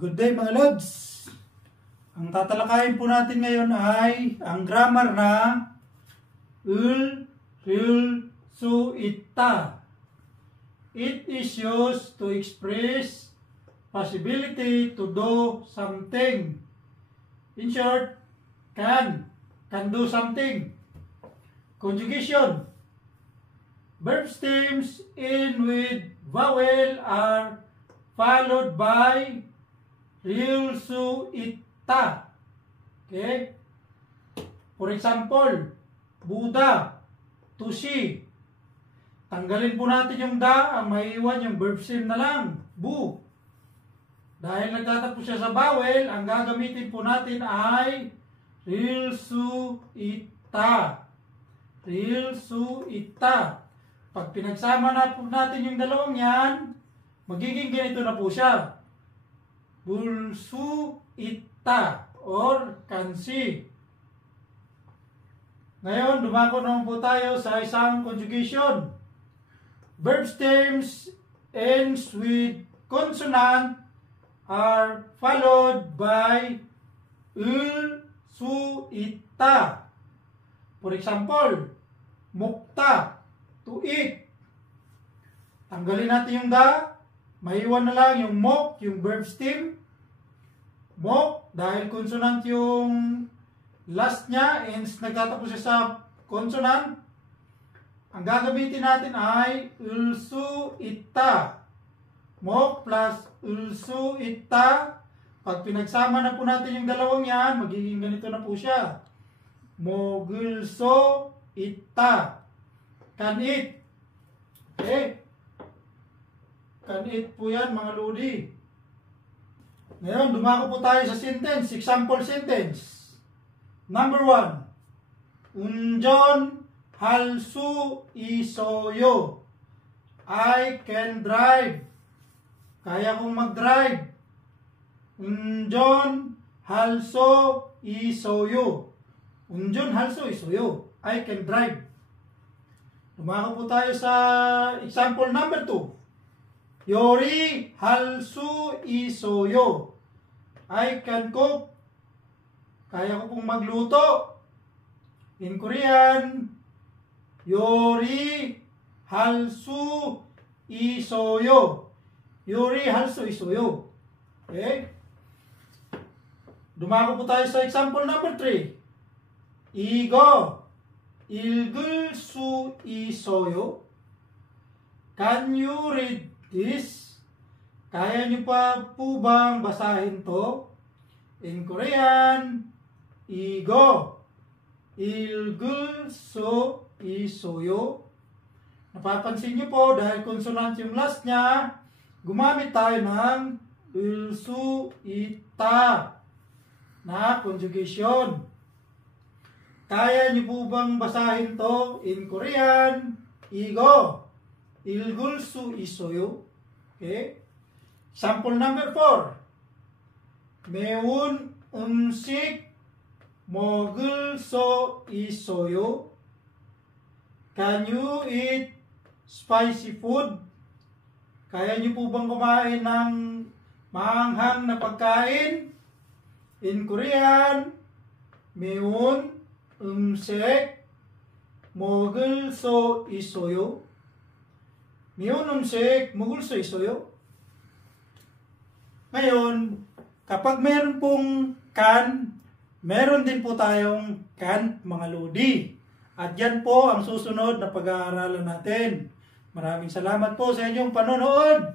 Good day mga lods! Ang tatalakayin po natin ngayon ay ang grammar na ul, ril, su, itta. It is used to express possibility to do something. In short, can do something. Conjugation. Verb stems in with vowel are followed by ril, su, itta. Okay? For example, Buddha, to see. Tanggalin po natin yung da, ang maiiwan yung verb stem na lang, bu. Dahil nagtatapos siya sa vowel, ang gagamitin po natin ay ril, su, itta. Ril, su, itta. Pag pinagsama na po natin yung dalawang yan, magiging ganito na po siya. Bulsu itta or kansi. Ngayon, dumako naman po tayo sa isang conjugation. Verb stems ends with consonant are followed by ul, su, itta. For example, mukta, to eat. Tanggalin natin yung da. Maiwan na lang yung mok, yung verb stem. Mok, dahil consonant yung last niya, ends nagtatapos siya sa consonant. Ang gagamitin natin ay ulsu itta. Mok plus ulsu itta. Pag pinagsama na po natin yung dalawang yan, magiging ganito na po siya. Mogulso itta. Can eat. Okay? Can eat po yan mga lodi. Ngayon, dumako po tayo sa sentence. Example sentence. Number 1. Unjon halsu isoyo. I can drive. Kaya kong mag-drive. Unjon halso isoyo. Unjon halso isoyo. I can drive. Dumako po tayo sa example number 2. Yori halsu isoyo. I can cook. Kaya ko pong magluto. In Korean, Yori halsu isoyo. Yori halsu isoyo. Okay? Dumako po tayo sa example number 3. Igo 읽을 수 있어요? Can you read this? Kaya niyo pa po bang basahin to? In Korean, 이거 읽을 수 있어요? Napapansin niyo po dahil consonant yung last niya, gumamit tayo ng ulsu itta na conjugation. Kaya niyo po bang basahin to? In Korean, 이거 읽을 수 있어요? Okay? Sample number 4. 매운 음식 먹을 수 있어요? Can you eat spicy food? Kaya niyo po bang kumain ng maanghang na pagkain? In Korean, 매운 음식 먹을 수 있어요? 매운 음식 먹을 수 있어요? Ngayon, kapag meron pong can, meron din po tayong can't mga lodi. At yan po ang susunod na pag-aaralan natin. Maraming salamat po sa inyong panonood.